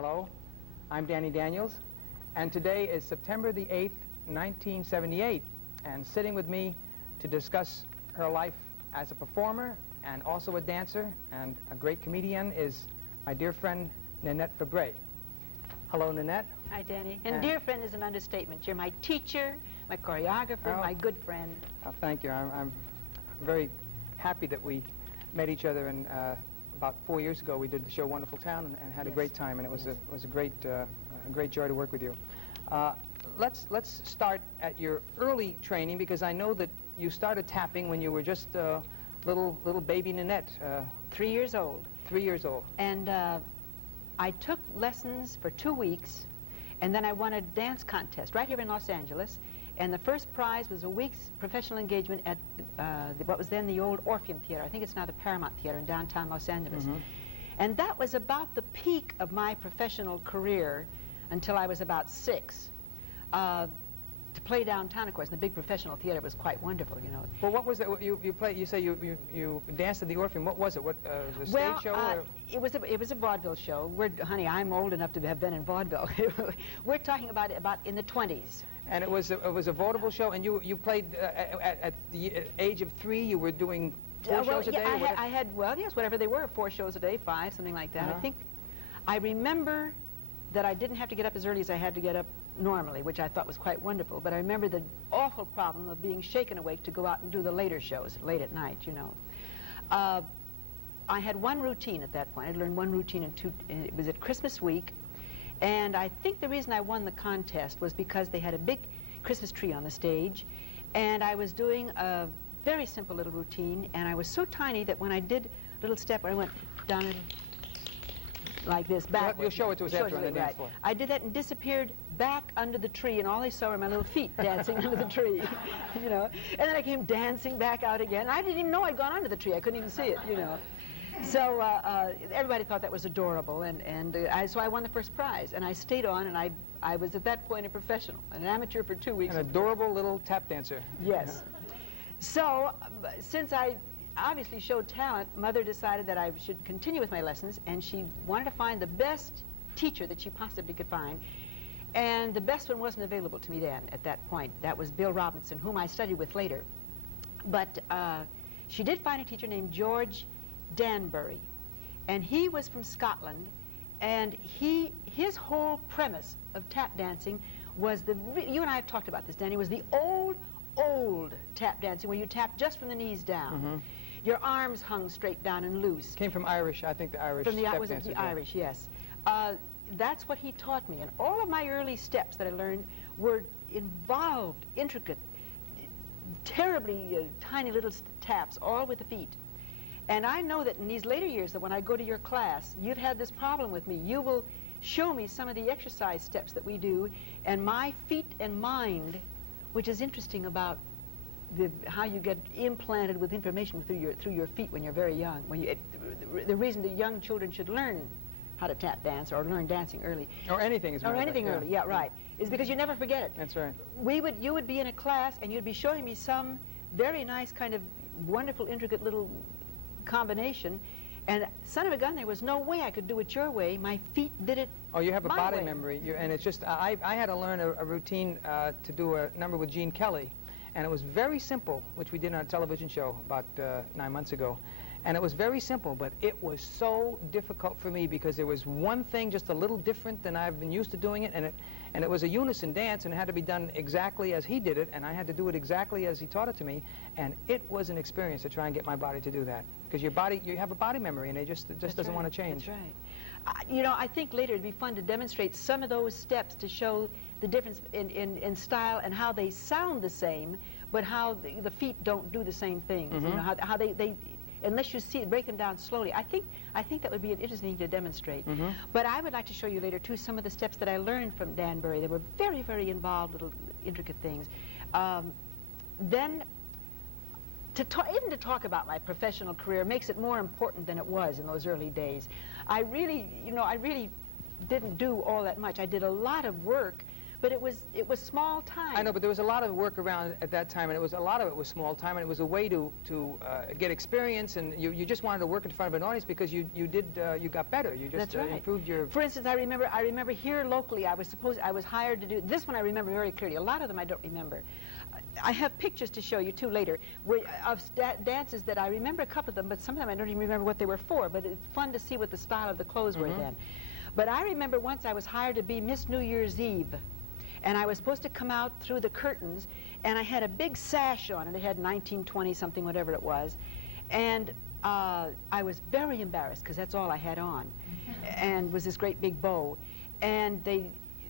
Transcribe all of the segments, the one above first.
Hello, I'm Danny Daniels, and today is September the 8th, 1978, and sitting with me to discuss her life as a performer and also a dancer and a great comedian is my dear friend Nanette Fabray. Hello, Nanette. Hi, Danny. And dear friend is an understatement. You're my teacher, my choreographer, my good friend. Oh, thank you. I'm very happy that we met each other, and about 4 years ago we did the show Wonderful Town and had a great time, and it was a great joy to work with you. Let's start at your early training, because I know that you started tapping when you were just little baby Nanette. 3 years old. 3 years old. And I took lessons for 2 weeks, and then I won a dance contest right here in Los Angeles. And the first prize was a week's professional engagement at what was then the old Orpheum Theater. I think it's now the Paramount Theater in downtown Los Angeles. And that was about the peak of my professional career until I was about 6. To play downtown, of course, in the big professional theater was quite wonderful, you know. Well, what was it? You played? You say you danced at the Orpheum. What was it? What was a stage show? Or? It was a vaudeville show. Honey, I'm old enough to have been in vaudeville. We're talking about in the 20s. And it was a vaudeville show, and you played at the age of 3. You were doing 4 shows a day. I had yes, whatever they were, 4 shows a day, 5, something like that. I remember that I didn't have to get up as early as I had to get up normally, which I thought was quite wonderful. But I remember the awful problem of being shaken awake to go out and do the later shows, late at night, you know. I had one routine at that point. I'd learned one routine it was at Christmas week. And I think the reason I won the contest was because they had a big Christmas tree on the stage, and I was doing a very simple little routine, and I was so tiny that when I did a little step, I went down and like this, backwards. You'll show it to us after on the dance floor. I did that and disappeared back under the tree, and all I saw were my little feet dancing under the tree, you know. And then I came dancing back out again. I didn't even know I'd gone under the tree. I couldn't even see it, you know. So everybody thought that was adorable, so I won the first prize, and I stayed on, and I was at that point a professional, an amateur for 2 weeks. An adorable little tap dancer. Yes. So since I obviously showed talent, Mother decided that I should continue with my lessons, and she wanted to find the best teacher that she possibly could find, and the best one wasn't available to me then at that point. That was Bill Robinson, whom I studied with later. But she did find a teacher named George Danbury, and he was from Scotland, and his whole premise of tap dancing was you and I have talked about this, Danny, was the old tap dancing where you tap just from the knees down. Your arms hung straight down and loose. Came from Irish, I think the Irish from the step was dancers, the Irish, yes. That's what he taught me, and all of my early steps that I learned were involved, intricate, terribly tiny little taps, all with the feet. And I know that in these later years, that when I go to your class, you've had this problem with me. You will show me some of the exercise steps that we do, and my feet and mind, which is interesting about how you get implanted with information through your feet when you're very young. The reason that young children should learn how to tap dance or learn dancing early. Or anything as well. Or anything early, yeah, right. Is because you never forget it. That's right. You would be in a class, and you'd be showing me some very nice kind of wonderful, intricate little combination, and son of a gun, there was no way I could do it your way. My feet did it. Oh, you have a body way. memory, and it's just I had to learn a routine to do a number with Gene Kelly, and it was very simple, which we did on a television show about 9 months ago, and it was very simple, but it was so difficult for me because there was one thing just a little different than I've been used to doing it, and it was a unison dance, and it had to be done exactly as he did it, and I had to do it exactly as he taught it to me, and it was an experience to try and get my body to do that, because you have a body memory, and it just doesn't want to change. That's right. You know, I think later it'd be fun to demonstrate some of those steps to show the difference in style and how they sound the same, but how the feet don't do the same things. You know, how they unless you see it, break them down slowly. I think that would be an interesting thing to demonstrate. But I would like to show you later too some of the steps that I learned from Danbury. They were very, very involved, little intricate things. Then even to talk about my professional career makes it more important than it was in those early days. I really didn't do all that much. I did a lot of work, but it was small time. I know, but there was a lot of work around at that time, and a lot of it was small time, and it was a way to get experience, and you just wanted to work in front of an audience because you got better. You just That's right. improved your. For instance, I remember here locally, I was hired to do this one. I remember very clearly. A lot of them I don't remember. I have pictures to show you too later of dances that I remember a couple of them, but some of them I don't even remember what they were for. But it's fun to see what the style of the clothes were then. But I remember once I was hired to be Miss New Year's Eve, and I was supposed to come out through the curtains, and I had a big sash on, and it had 1920 something, whatever it was, and I was very embarrassed because that's all I had on, and was this great big bow, and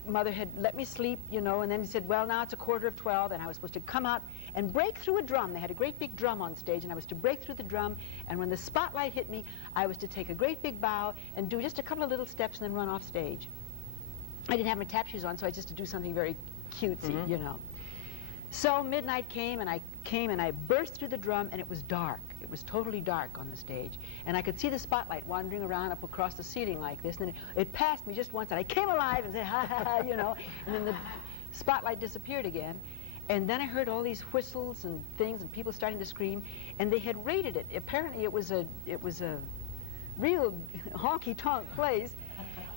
Mother had let me sleep, you know, and then he said, well, now it's 11:45, and I was supposed to come out and break through a drum. They had a great big drum on stage, and I was to break through the drum, and when the spotlight hit me, I was to take a great big bow and do just a couple of little steps and then run off stage. I didn't have my tap shoes on, so I just to do something very cutesy, you know. So midnight came, and I burst through the drum, and it was dark. It was totally dark on the stage, and I could see the spotlight wandering around up across the ceiling like this, and then it passed me just once, and I came alive and said, ha, ha, ha, you know, and then the spotlight disappeared again, and then I heard all these whistles and things and people starting to scream, and they had raided it. Apparently it was a real honky-tonk place,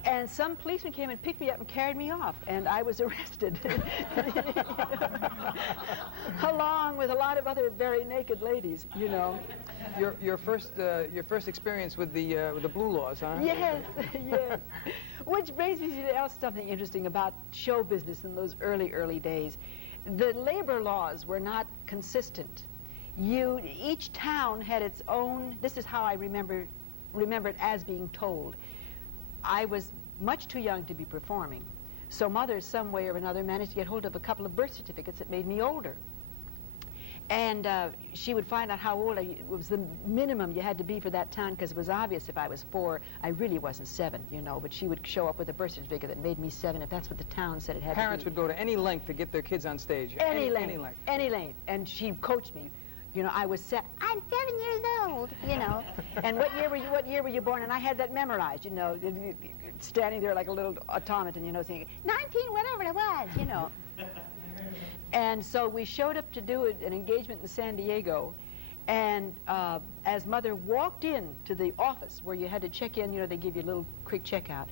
and some policeman came and picked me up and carried me off, and I was arrested, along with a lot of other very naked ladies, you know. Your first experience with the Blue Laws, huh? Yes, yes. Which brings me to else something interesting about show business in those early days. The labor laws were not consistent. Each town had its own. This is how I remember it as being told. I was much too young to be performing, so Mother, some way or another, managed to get hold of a couple of birth certificates that made me older. And she would find out how old it was the minimum you had to be for that town, because it was obvious if I was 4, I really wasn't 7, you know, but she would show up with a birth certificate that made me 7 if that's what the town said it had to be. Parents would go to any length to get their kids on stage. Any length. And she coached me. You know, I'm 7 years old, you know. And what year were you born? And I had that memorized, you know, standing there like a little automaton, you know, saying 19, whatever it was, you know. And so we showed up to do an engagement in San Diego, and as Mother walked in to the office where you had to check in, you know, they give you a little quick checkout,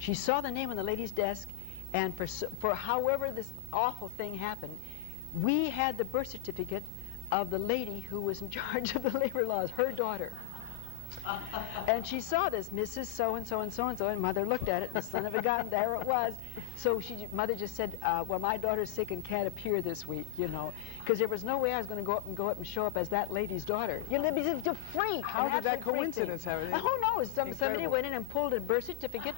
she saw the name on the lady's desk, and for however this awful thing happened, we had the birth certificate of the lady who was in charge of the labor laws, her daughter. And she saw this, Mrs. So-and-so and so-and-so, and Mother looked at it, and the son of a gun, there it was. So Mother just said, well, my daughter's sick and can't appear this week, you know, because there was no way I was going to go up and show up as that lady's daughter. You know, it's a freak. How did that coincidence happen? Who knows? Somebody went in and pulled a birth certificate,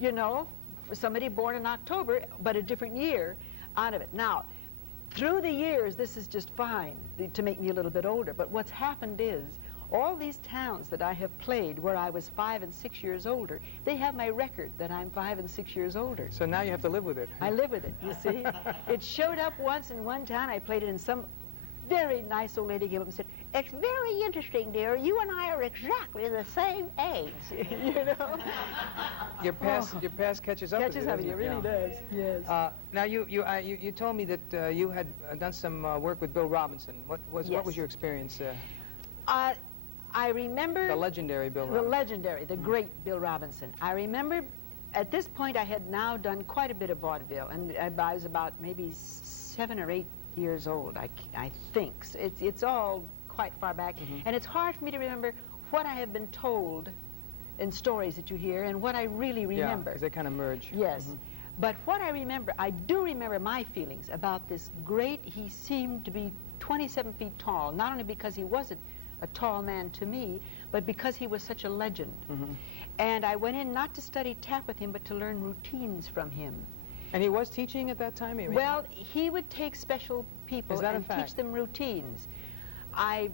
you know, for somebody born in October, but a different year out of it. Now, through the years, this is just fine to make me a little bit older, but what's happened is all these towns that I have played where I was 5 and 6 years older, they have my record that I'm 5 and 6 years older. So now you have to live with it. I live with it, you see. It showed up once in one town. I played it, and some very nice old lady came up and said, it's very interesting, dear. You and I are exactly the same age, you know. Your past catches up with you. Catches up with you, it really does, yes. Now, you told me that you had done some work with Bill Robinson. What was your experience? I remember... The legendary Bill Robinson. The legendary, the great Bill Robinson. I remember, at this point, I had now done quite a bit of vaudeville, and I was about maybe 7 or 8 years old, I think. It's all quite far back, and it's hard for me to remember what I have been told in stories that you hear and what I really remember. Yeah, because they kind of merge. Yes. But what I remember, I do remember my feelings about this great, he seemed to be 27 feet tall, not only because he wasn't a tall man to me, but because he was such a legend. And I went in not to study tap with him, but to learn routines from him. And he was teaching at that time? Well, he would take special people and teach them routines. I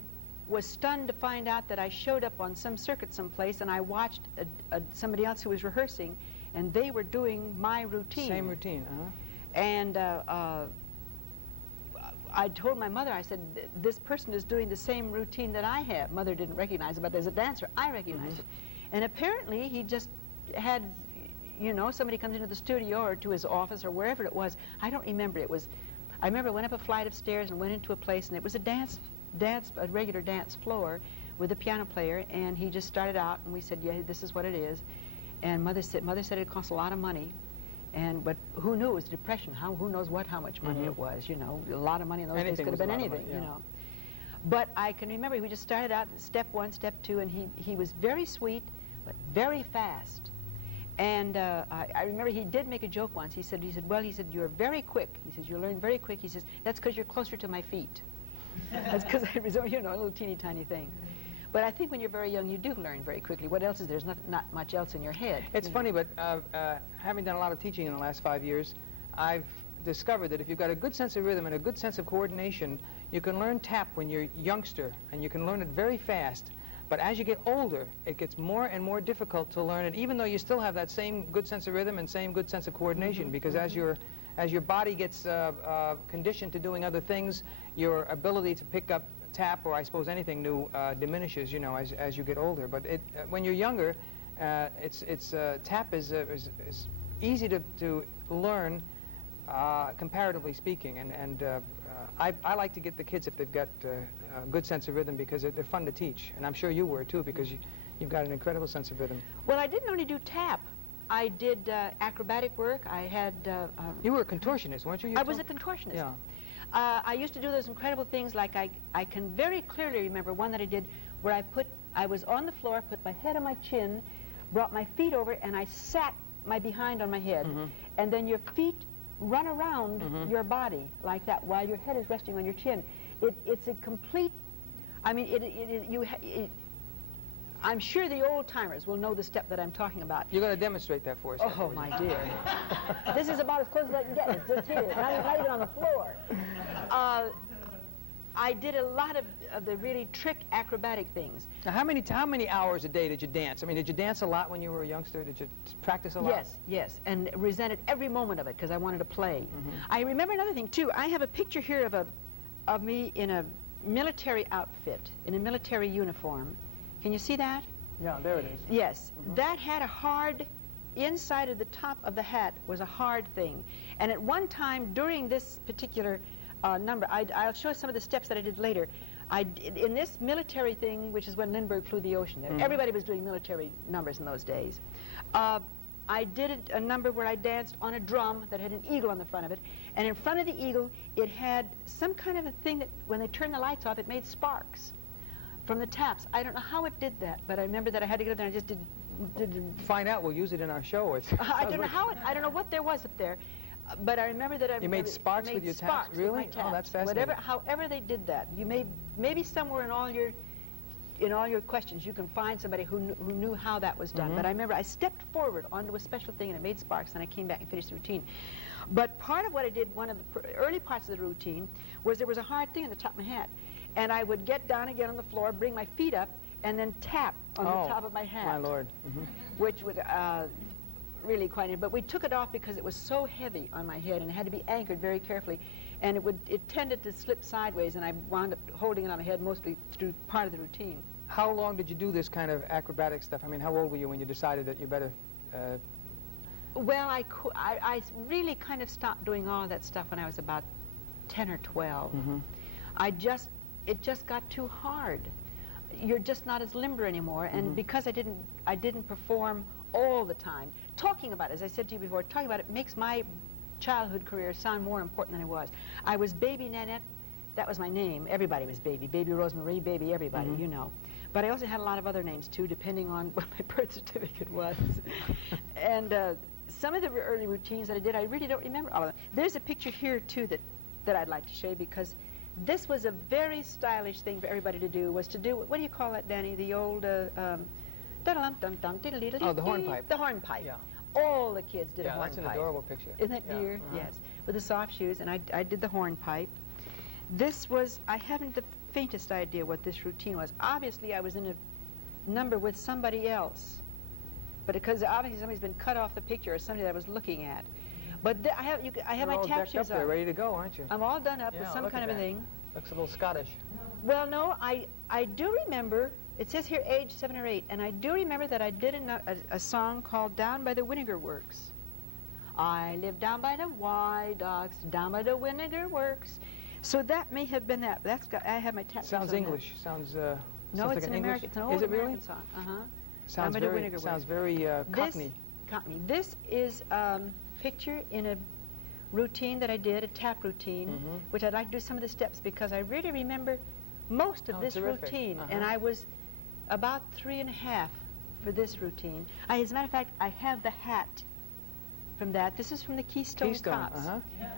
was stunned to find out that I showed up on some circuit someplace, and I watched somebody else who was rehearsing, and they were doing my routine. Same routine, And I told my mother, I said, this person is doing the same routine that I have. Mother didn't recognize it, but as a dancer, I recognized it. And apparently, he just had, you know, somebody comes into the studio or to his office or wherever it was. I don't remember. I remember I went up a flight of stairs and went into a place, and it was a regular dance floor with a piano player, and he just started out, and we said, yeah, this is what it is. And Mother said it cost a lot of money, but who knew it was depression? Who knows how much money it was? You know, a lot of money in those days could have been anything. You know. But I can remember we just started out step 1, step 2, and he was very sweet, but very fast. And I remember he did make a joke once. He said, you're very quick. He says, you learn very quick. He says, that's because you're closer to my feet. That's because I was, you know, a little teeny tiny thing. But I think when you're very young, you do learn very quickly. What else is there? There's not much else in your head. It's funny, but having done a lot of teaching in the last 5 years, I've discovered that if you've got a good sense of rhythm and a good sense of coordination, you can learn tap when you're youngster, and you can learn it very fast. But as you get older, it gets more and more difficult to learn it, even though you still have that same good sense of rhythm and same good sense of coordination, because as your body gets conditioned to doing other things, your ability to pick up tap, or I suppose anything new, diminishes, you know, as you get older. But when you're younger, tap is easy to learn, comparatively speaking, and I like to get the kids, if they've got a good sense of rhythm, because they're fun to teach, and I'm sure you were too, because you've got an incredible sense of rhythm. Well, I didn't only do tap. I did acrobatic work. I had... you were a contortionist, weren't you? I was a contortionist. Yeah. I used to do those incredible things, like I can very clearly remember one that I did where I was on the floor, put my head on my chin, brought my feet over, and I sat my behind on my head. And then your feet run around your body like that while your head is resting on your chin. It's a complete, I mean, I'm sure the old-timers will know the step that I'm talking about. You're going to demonstrate that for us. Oh, my dear. This is about as close as I can get. It's just here, not even on the floor. I did a lot of the really trick acrobatic things. Now, how many hours a day did you dance? I mean, did you dance a lot when you were a youngster? Did you practice a lot? Yes, and resented every moment of it because I wanted to play. I remember another thing, too. I have a picture here of me in a military outfit, in a military uniform. Can you see that? Yeah, there it is. Yes. That had a hard, inside of the top of the hat was a hard thing. And at one time during this particular number, I'll show some of the steps that I did later. In this military thing, which is when Lindbergh flew the ocean there, everybody was doing military numbers in those days. I did a number where I danced on a drum that had an eagle on the front of it, and in front of the eagle it had some kind of a thing that when they turned the lights off it made sparks from the taps. I don't know how it did that, but I remember that I had to get up there and I just did. Find out, we'll use it in our show. I don't know how I don't know what there was up there, but I remember that You made sparks with your taps? Really? With my taps. Oh, that's fascinating. However they did that. You maybe somewhere in all your questions you can find somebody who knew how that was done. But I remember I stepped forward onto a special thing and it made sparks, and I came back and finished the routine. But part of what I did, one of the early parts of the routine, was there was a hard thing on the top of my hat. And I would get down again on the floor, bring my feet up, and then tap on the top of my hat. My Lord. Which was really quite, but we took it off because it was so heavy on my head and it had to be anchored very carefully. And it tended to slip sideways, and I wound up holding it on my head mostly through part of the routine. How long did you do this kind of acrobatic stuff? I mean, how old were you when you decided that you better... Well, I really kind of stopped doing all that stuff when I was about 10 or 12. It just got too hard. You're just not as limber anymore, and because I didn't perform all the time. Talking about it, as I said to you before, talking about it makes my childhood career sound more important than it was. I was Baby Nanette. That was my name. Everybody was Baby. Baby Rosemarie, Baby everybody, you know. But I also had a lot of other names, too, depending on what my birth certificate was. And some of the early routines that I did, I really don't remember all of them. There's a picture here, too, that I'd like to show you, because this was a very stylish thing for everybody to do, was to do, what do you call that, Danny? The old, the hornpipe. The hornpipe. Yeah. All the kids did a hornpipe. That's an adorable picture. Isn't that dear? Yes. With the soft shoes, and I did the hornpipe. This was, I haven't the faintest idea what this routine was. Obviously, I was in a number with somebody else, but because obviously somebody's been cut off the picture or somebody that I was looking at. But I have my tap shoes on. You're ready to go, aren't you? I'm all done up with some kind of a thing. Looks a little Scottish. Well, no, I do remember it says here age 7 or 8, and I do remember that I did a song called Down by the Vinegar Works. I live down by the Y docks, down by the Vinegar Works. So that may have been that. That's got, I have my tap. Sounds English. Sounds no, like it's an English. American. It's an old Is it really? American song. Sounds very Cockney. Cockney. This is picture in a routine that I did, a tap routine, which I'd like to do some of the steps because I really remember most of this routine, and I was about 3 1/2 for this routine. As a matter of fact, I have the hat from that. This is from the Keystone Cops.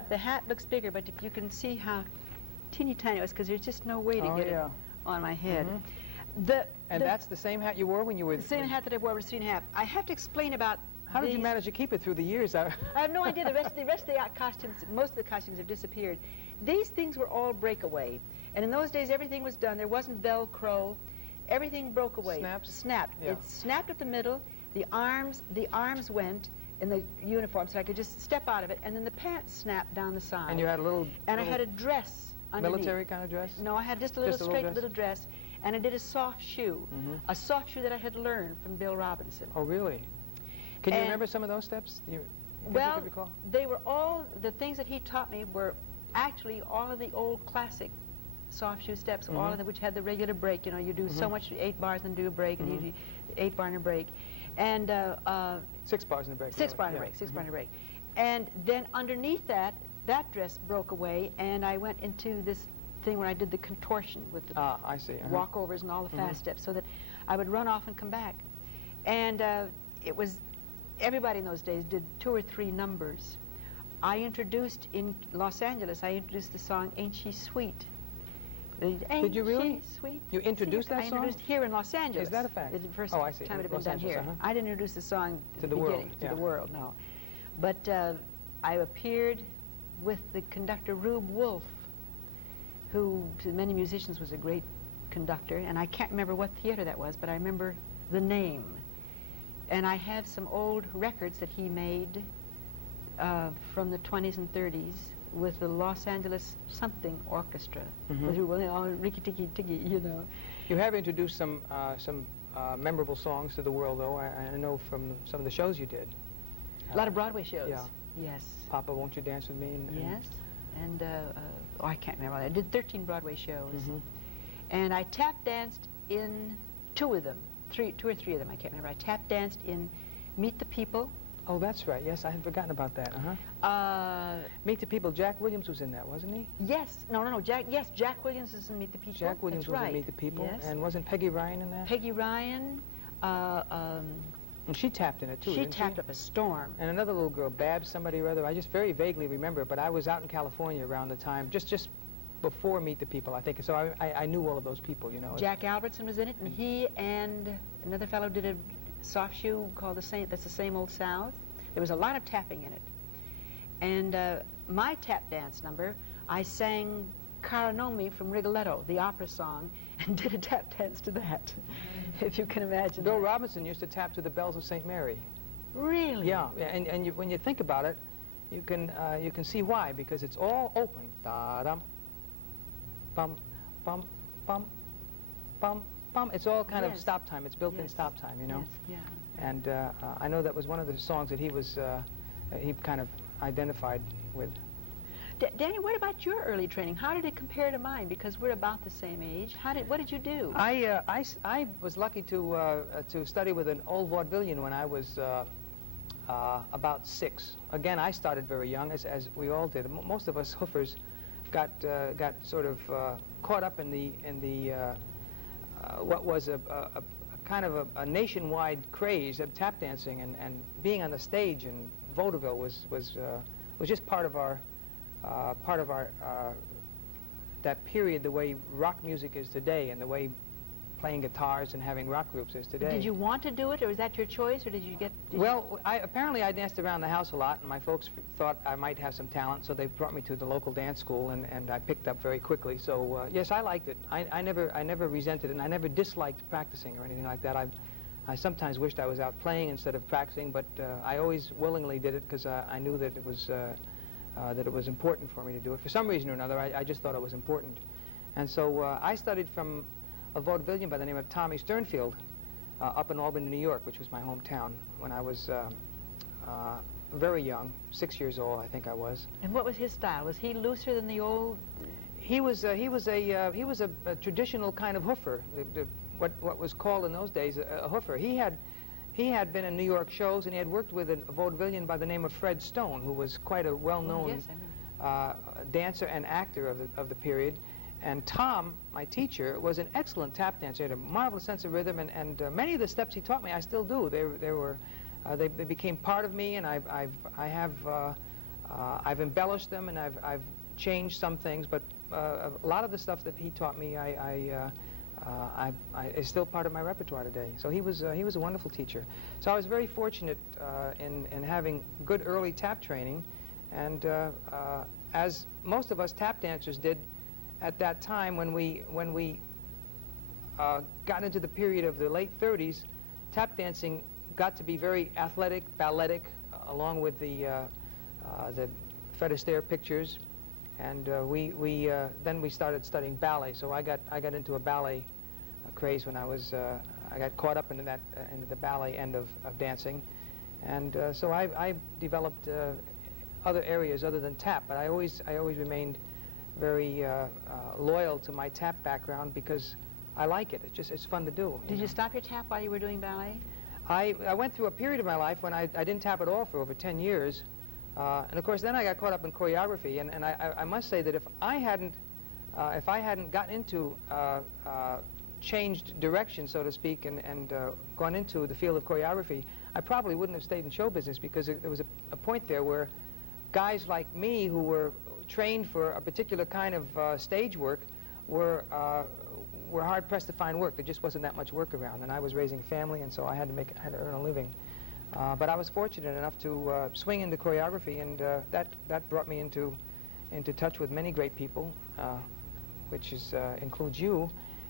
The hat looks bigger, but if you can see how teeny tiny it was, because there's just no way to get it on my head. And that's the same hat you wore when you were... The same hat that I wore was 3 1/2. I have to explain about How did you manage to keep it through the years? I have no idea. The rest of the costumes, most of the costumes have disappeared. These things were all breakaway. And in those days, everything was done. There wasn't Velcro. Everything broke away. Snapped. Yeah. It snapped at the middle. The arms went in the uniform, so I could just step out of it. And then the pants snapped down the side. And you had a little... And I had a dress underneath. Military kind of dress? No, I had just a little straight little dress. And I did a soft shoe. A soft shoe that I had learned from Bill Robinson. Oh, really? Can you remember some of those steps? Well, they were all, the things that he taught me were actually all of the old classic soft shoe steps, all of them which had the regular break. You know, you do so much 8 bars and do a break, and you do 8 bar and a break. And 6 bars and a break. 6 bar and a break, 6 bar and a break. And then underneath that, that dress broke away, and I went into this thing where I did the contortion with the I see. walkovers and all the fast steps, so that I would run off and come back. And it was... Everybody in those days did 2 or 3 numbers. I introduced in Los Angeles, I introduced the song Ain't She Sweet. Did you really? She sweet? You introduced that song? I introduced here in Los Angeles. Is that a fact? It's the first I see. time it had been done here. I didn't introduce the song to the beginning, to the world, no. But I appeared with the conductor Rube Wolf, who to many musicians was a great conductor, and I can't remember what theater that was, but I remember the name. And I have some old records that he made from the 20s and 30s with the Los Angeles something orchestra. With all ricky-ticky-ticky, you know. You have introduced some memorable songs to the world, though. I know from some of the shows you did. A lot of Broadway shows. Yeah. Yes. Papa, Won't You Dance With Me? Yes. And I can't remember. I did 13 Broadway shows. And I tap danced in 2 of them. 2 or 3 of them, I can't remember. I tap danced in Meet the People. Oh, that's right. Yes, I had forgotten about that. Meet the People. Jack Williams was in that, wasn't he? Yes. No. Jack Williams was in Meet the People. Jack Williams was in Meet the People. Yes. And wasn't Peggy Ryan in that? Peggy Ryan. And she tapped in it, too, She tapped up a storm. And another little girl, Babs somebody or other. I just very vaguely remember, but I was out in California around the time, just before Meet the People, I think. So I knew all of those people, you know. Jack Albertson was in it, and he and another fellow did a soft shoe called that's the Same Old South. There was a lot of tapping in it. And my tap dance number, I sang Cara Nomi from Rigoletto, the opera song, and did a tap dance to that, if you can imagine. Bill Robinson used to tap to the bells of St. Mary. Really? Yeah, and when you think about it, you can see why, because it's all open. Da-dum, bum, bum, bum, bum, bum. It's all kind of stop time. It's built-in stop time, you know. Yes, yeah. And I know that was one of the songs that he kind of identified with. Danny, what about your early training? How did it compare to mine? Because we're about the same age. What did you do? I was lucky to study with an old vaudevillian when I was about 6. Again, I started very young, as we all did. Most of us hoofers got sort of caught up in the what was a kind of a nationwide craze of tap dancing, and being on the stage in vaudeville was just part of our that period, the way rock music is today, and the way playing guitars and having rock groups is today. Did you want to do it, or was that your choice, or did you get... Well, apparently I danced around the house a lot, and my folks thought I might have some talent, so they brought me to the local dance school, and I picked up very quickly. So yes, I liked it. I never resented it, and I never disliked practicing or anything like that. I sometimes wished I was out playing instead of practicing, but I always willingly did it because I knew that it was important for me to do it. For some reason or another, I just thought it was important. And so I studied from a vaudevillian by the name of Tommy Sternfield up in Albany, New York, which was my hometown when I was very young, 6 years old, I think I was. And what was his style? Was he looser than the old? He was a traditional kind of hoofer, what was called in those days a hoofer. He had been in New York shows, and he had worked with a vaudevillian by the name of Fred Stone, who was quite a well-known dancer and actor of the period. And Tom, my teacher, was an excellent tap dancer. He had a marvelous sense of rhythm, and many of the steps he taught me I still do. They became part of me, and I've embellished them, and I've changed some things, but a lot of the stuff that he taught me is still part of my repertoire today. So he was a wonderful teacher. So I was very fortunate in having good early tap training, and as most of us tap dancers did at that time, when we got into the period of the late 30s, tap dancing got to be very athletic, balletic, along with the Fred Astaire pictures, and then we started studying ballet. So I got into a ballet craze when I got caught up into the ballet end of dancing, and so I developed other areas other than tap. But I always remained very loyal to my tap background because I like it. It's fun to do. Did you stop your tap while you were doing ballet? I went through a period of my life when I didn't tap at all for over 10 years. And of course, then I got caught up in choreography. And I must say that if I hadn't gotten into changed direction, so to speak, and gone into the field of choreography, I probably wouldn't have stayed in show business, because there was a point there where guys like me who were trained for a particular kind of stage work were hard-pressed to find work. There just wasn't that much work around, and I was raising a family, and so I had to earn a living. But I was fortunate enough to swing into choreography, and that brought me into touch with many great people, which includes you.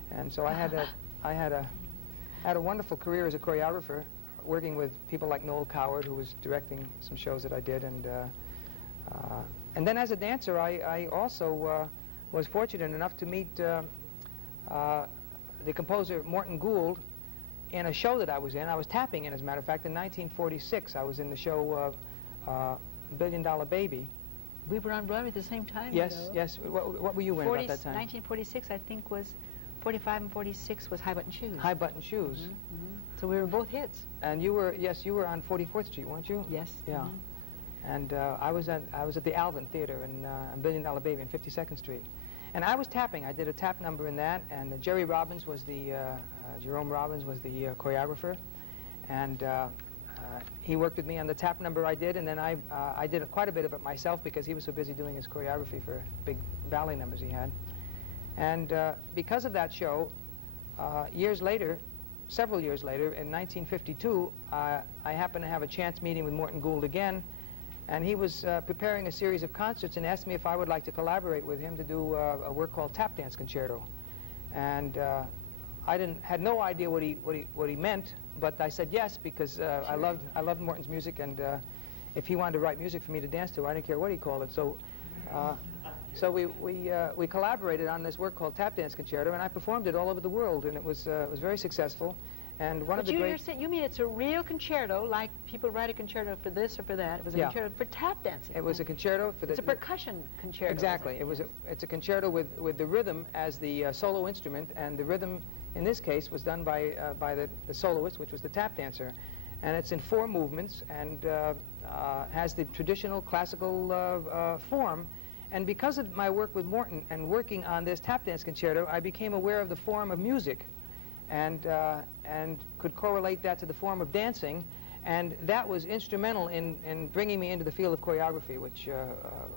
And so I had a wonderful career as a choreographer, working with people like Noel Coward, who was directing some shows that I did, and then as a dancer, I also was fortunate enough to meet the composer Morton Gould in a show that I was in. I was tapping in, as a matter of fact, in 1946. I was in the show $1 Billion Baby. We were on Broadway at the same time. Yes, yes. What were you in about that time? 1946, I think, was 45 and 46 was High Button Shoes. High Button Shoes. Mm-hmm, mm-hmm. So we were both hits. And you were on 44th Street, weren't you? Yes. Yeah. Mm-hmm. And I was at the Alvin Theater in $1 Billion Baby in 52nd Street. And I was tapping. I did a tap number in that, and Jerry Robbins was Jerome Robbins was the choreographer, and he worked with me on the tap number I did, and then I did quite a bit of it myself because he was so busy doing his choreography for big ballet numbers he had. And because of that show, several years later, in 1952, I happened to have a chance meeting with Morton Gould again, and he was preparing a series of concerts and asked me if I would like to collaborate with him to do a work called Tap Dance Concerto. And I had no idea what he meant, but I said yes because I loved Morton's music, and if he wanted to write music for me to dance to, I didn't care what he called it. So we collaborated on this work called Tap Dance Concerto, and I performed it all over the world, and it was very successful. And one of the great... You mean it's a real concerto, like people write a concerto for this or for that? It was a concerto for tap dancing. It was a concerto for the... It's a percussion concerto. Exactly. It's a concerto with the rhythm as the solo instrument, and the rhythm in this case was done by the soloist, which was the tap dancer. And it's in 4 movements and has the traditional classical form. And because of my work with Morton and working on this tap dance concerto, I became aware of the form of music, and could correlate that to the form of dancing, and that was instrumental in bringing me into the field of choreography, which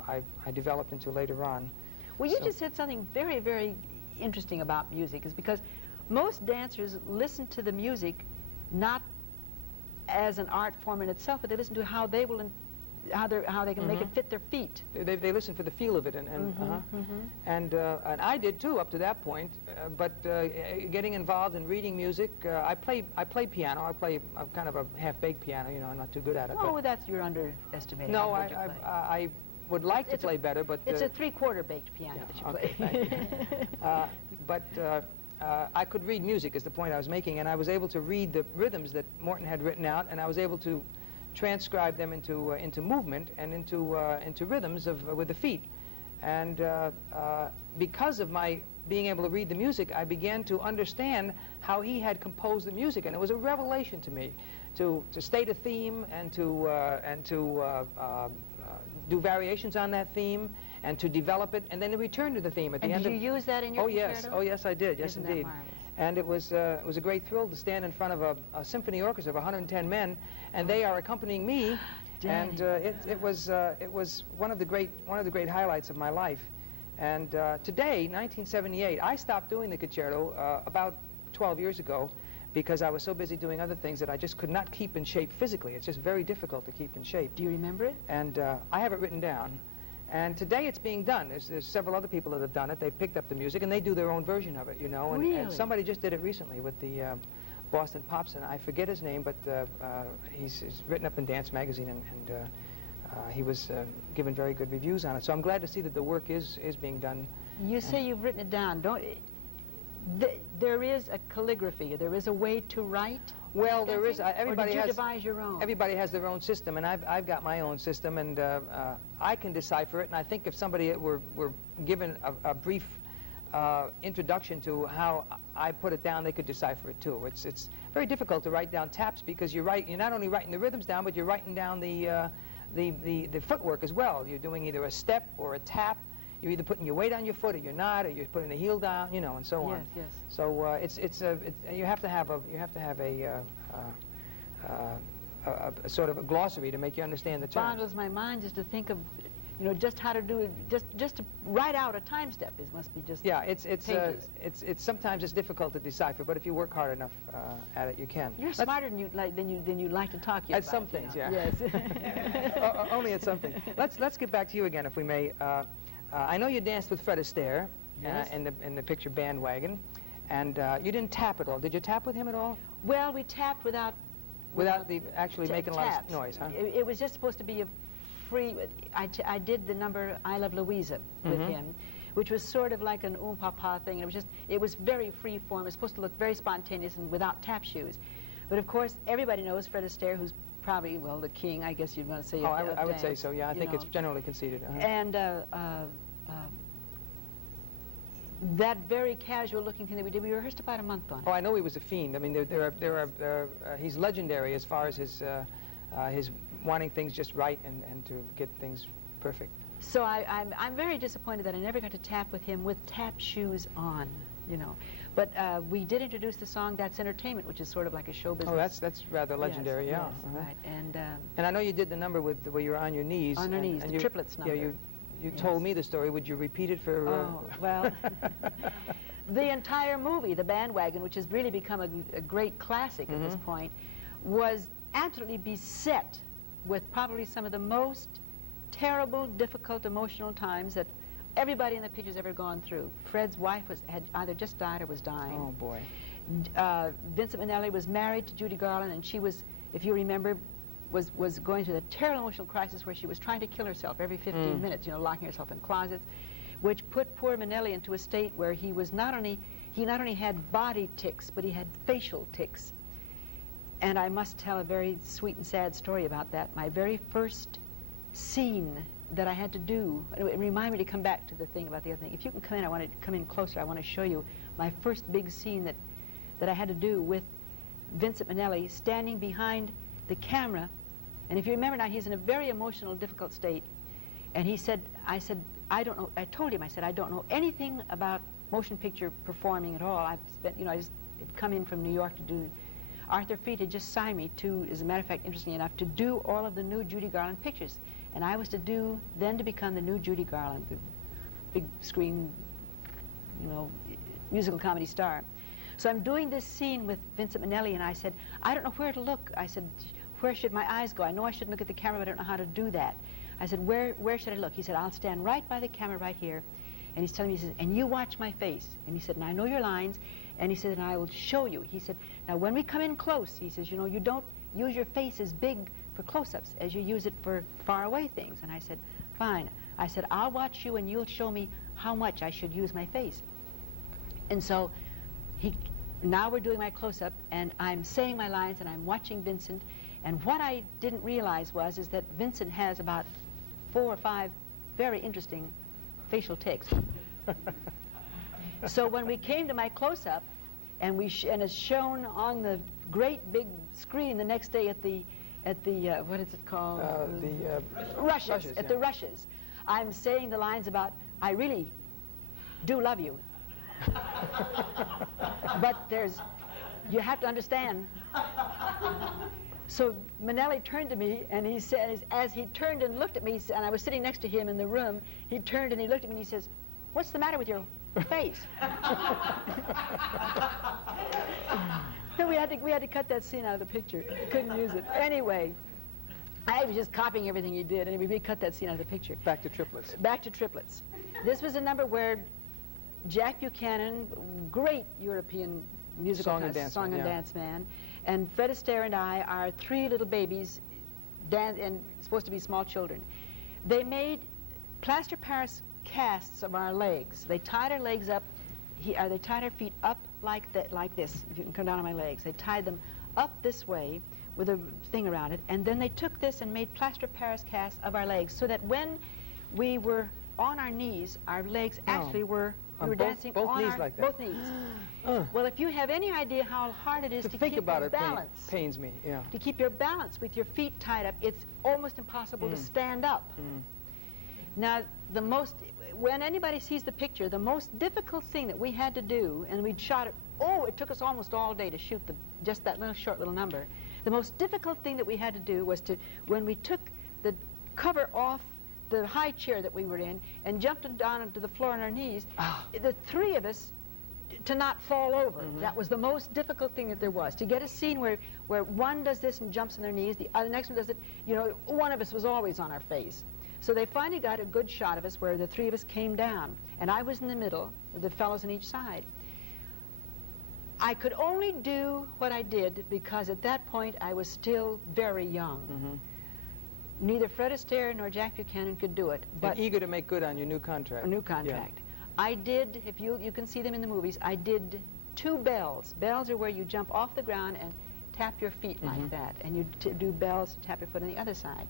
I developed into later on. Well, you just said something very, very interesting about music, is because most dancers listen to the music not as an art form in itself, but they listen to how they will how they can make it fit their feet. They listen for the feel of it, and I did too up to that point. But getting involved in reading music, I play piano. I'm kind of a half-baked piano. You know, I'm not too good at it. Oh, well, you're underestimating. No, I would like to play better, but it's a 3/4 baked piano that you play. Okay, but I could read music is the point I was making, and I was able to read the rhythms that Morton had written out, and I was able to transcribe them into movement and into rhythms with the feet. And because of my being able to read the music, I began to understand how he had composed the music, and it was a revelation to me to state a theme and to do variations on that theme and to develop it, and then to return to the theme at the end. And did you use that in your concerto? Oh yes, I did. Yes, Isn't indeed. that marvelous? And it was a great thrill to stand in front of a symphony orchestra of 110 men, and they are accompanying me. Danny. And it was one of the great highlights of my life. And today, 1978, I stopped doing the concerto about 12 years ago because I was so busy doing other things that I just could not keep in shape physically. It's just very difficult to keep in shape. Do you remember it? And I have it written down. And today it's being done. There's several other people that have done it. They've picked up the music and they do their own version of it, you know. And, Really? and somebody just did it recently with the Boston Pops, and I forget his name, but he's written up in Dance Magazine, and he was given very good reviews on it. So I'm glad to see that the work is being done. You say you've written it down. There is a calligraphy. There is a way to write. Well, there is. Everybody or did you has. devise your own? Everybody has their own system, and I've got my own system, and I can decipher it. And I think if somebody were given a brief introduction to how I put it down, they could decipher it too. It's very difficult to write down taps because you're not only writing the rhythms down, but you're writing down the footwork as well. You're doing either a step or a tap. You're either putting your weight on your foot or you're not, or you're putting the heel down, you know, and so on. Yes, yes. So you have to have a sort of a glossary to make you understand the It terms. boggles my mind just to think of, you know, just how to do it. Just to write out a time step must be just. Yeah, it's sometimes it's difficult to decipher, but if you work hard enough at it, you can. You're smarter than you like to talk at some things, know. yeah. Yes. Only at something. Let's get back to you again, if we may. I know you danced with Fred Astaire Yes. in the picture Bandwagon, and you didn't tap at all. Did you tap with him at all? Well, we tapped without Actually making a lot of noise, huh? It was just supposed to be a free. I did the number I Love Louisa with him, which was sort of like an papa thing. It was very free form. It was supposed to look very spontaneous and without tap shoes. But of course, everybody knows Fred Astaire, who's probably, well, the king, I guess you'd want to say. Oh, I would say so, yeah. I think it's generally conceded. And that very casual-looking thing that we did, we rehearsed about a month on it. Oh, I know he was a fiend. I mean, he's legendary as far as his wanting things just right and to get things perfect. So I'm very disappointed that I never got to tap with him with tap shoes on, you know. But we did introduce the song "That's Entertainment," which is sort of like a show business. Oh, that's rather legendary, yes, yeah. Yes, right. And I know you did the number where you were on your knees. On our knees, and the triplets number. Yeah, you told me the story. Would you repeat it for? Oh, well, the entire movie, The Bandwagon, which has really become a great classic at this point, was absolutely beset with probably some of the most terrible, difficult, emotional times that everybody in the picture's ever gone through. Fred's wife had either just died or was dying. Oh, boy. Vincent Minnelli was married to Judy Garland, and she was, if you remember, was going through the terrible emotional crisis where she was trying to kill herself every 15 minutes, you know, locking herself in closets, which put poor Minnelli into a state where he not only had body tics, but he had facial tics. And I must tell a very sweet and sad story about that. My very first scene that I had to do, it reminded me to come back to the thing about the other thing. If you can come in, I want to come in closer. I want to show you my first big scene that I had to do with Vincent Minnelli standing behind the camera. And if you remember now, he's in a very emotional, difficult state. And I said, I don't know, I told him, I said, I don't know anything about motion picture performing at all. I've spent, you know, I just had come in from New York to do, Arthur Freed had just signed me to, as a matter of fact, interestingly enough, to do all of the new Judy Garland pictures. And I was to become the new Judy Garland, the big screen, you know, musical comedy star. So I'm doing this scene with Vincent Minnelli, and I said, I don't know where to look. I said, where should my eyes go? I know I shouldn't look at the camera, but I don't know how to do that. I said, where should I look? He said, I'll stand right by the camera right here. And he's telling me, he says, and you watch my face. And he said, and I know your lines. And he said, and I will show you. He said, now when we come in close, he says, you know, you don't use your face as big for close-ups as you use it for far-away things. And I said, fine. I said, I'll watch you and you'll show me how much I should use my face. And so now we're doing my close-up, and I'm saying my lines, and I'm watching Vincent, and what I didn't realize is that Vincent has about 4 or 5 very interesting facial tics. So when we came to my close-up, and it's shown on the great big screen the next day at the what is it called? The Rushes, at the Rushes. I'm saying the lines about, I really do love you. But you have to understand. So Manelli turned to me, and he said, as he turned and looked at me, and I was sitting next to him in the room, he turned and he looked at me and he says, "What's the matter with your face?" we had to cut that scene out of the picture. Couldn't use it. Anyway, I was just copying everything he did, and we cut that scene out of the picture. Back to Triplets. Back to Triplets. This was a number where Jack Buchanan, great European musical song and dance man, and Fred Astaire and I are 3 little babies, and supposed to be small children. They made plaster Paris casts of our legs. They tied our legs up. They tied our feet up like this. If you can come down on my legs, they tied them up this way with a thing around it, and then they took this and made plaster Paris casts of our legs, so that when we were on our knees, our legs actually were. We were dancing both on knees like that. Both knees. Well, if you have any idea how hard it is to think keep about your it balance, pains me. Yeah. to keep your balance with your feet tied up, it's almost impossible to stand up. Now, when anybody sees the picture, the most difficult thing that we had to do, and we'd shot it, it took us almost all day to shoot just that short little number. The most difficult thing that we had to do was when we took the cover off the high chair that we were in and jumped down onto the floor on our knees, the 3 of us, to not fall over. That was the most difficult thing that there was. To get a scene where one does this and jumps on their knees, the next one does it, one of us was always on our face. So they finally got a good shot of us where the 3 of us came down, and I was in the middle, with the fellows on each side. I could only do what I did because at that point I was still very young. Neither Fred Astaire nor Jack Buchanan could do it. But eager to make good on your new contract. A new contract. Yeah. I did, if you can see them in the movies, I did 2 bells. Bells are where you jump off the ground and tap your feet like that. And you do bells, tap your foot on the other side.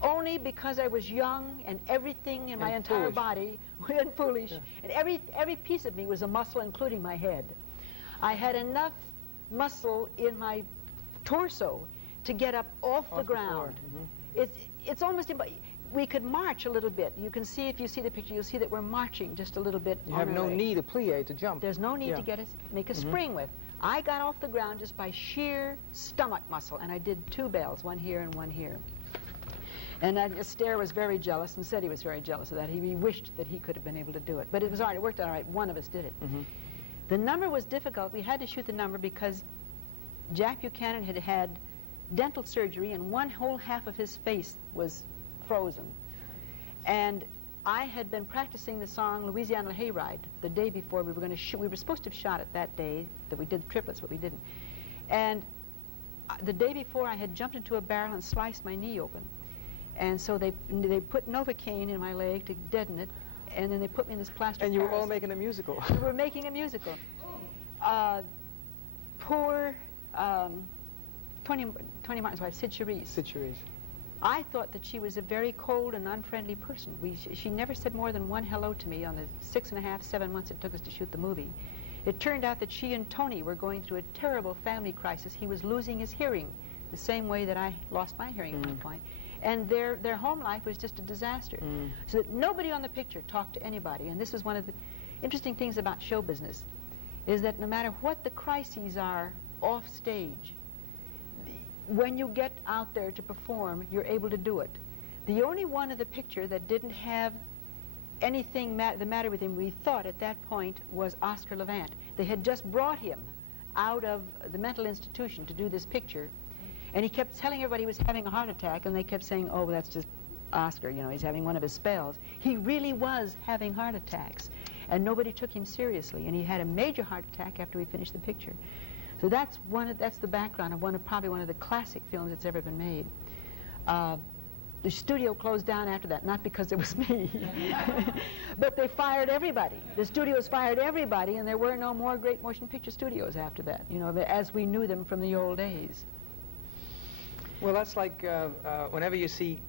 Only because I was young and everything in my entire body, and foolish, and every piece of me was a muscle, including my head. I had enough muscle in my torso to get up off the ground. It's almost we could march a little bit. You can see, if you see the picture, you'll see that we're marching just a little bit. You have no need to plie to jump. There's no need to make a spring with. I got off the ground just by sheer stomach muscle, and I did 2 bells, one here and one here. And Astaire was very jealous and said he was very jealous of that. He wished that he could have been able to do it. But it was all right. It worked out all right. One of us did it. The number was difficult. We had to shoot the number because Jack Buchanan had had dental surgery, and one whole half of his face was frozen. And I had been practicing the song Louisiana Hayride the day before we were going to shoot. We were supposed to have shot it that day that we did Triplets, but we didn't. And the day before, I had jumped into a barrel and sliced my knee open. And so they put Novocaine in my leg to deaden it, and then they put me in this plaster. And you were all making a musical. We were making a musical. Poor Tony Martin's wife, Sid Charisse. I thought that she was a very cold and unfriendly person. She never said more than one hello to me on the 6.5, 7 months it took us to shoot the movie. It turned out that she and Tony were going through a terrible family crisis. He was losing his hearing, the same way that I lost my hearing at one point. And their home life was just a disaster. So that nobody on the picture talked to anybody. And this was one of the interesting things about show business, is that no matter what the crises are off stage, when you get out there to perform, you're able to do it. The only one of the picture that didn't have anything the matter with him, we thought at that point, was Oscar Levant. They had just brought him out of the mental institution to do this picture, and he kept telling everybody he was having a heart attack, and they kept saying, oh, that's just Oscar, he's having one of his spells. He really was having heart attacks, and nobody took him seriously, and he had a major heart attack after we finished the picture. So that's the background of probably one of the classic films that's ever been made. The studio closed down after that, not because it was me, but they fired everybody. The studios fired everybody, and there were no more great motion picture studios after that, you know, as we knew them from the old days. Well, that's like whenever you see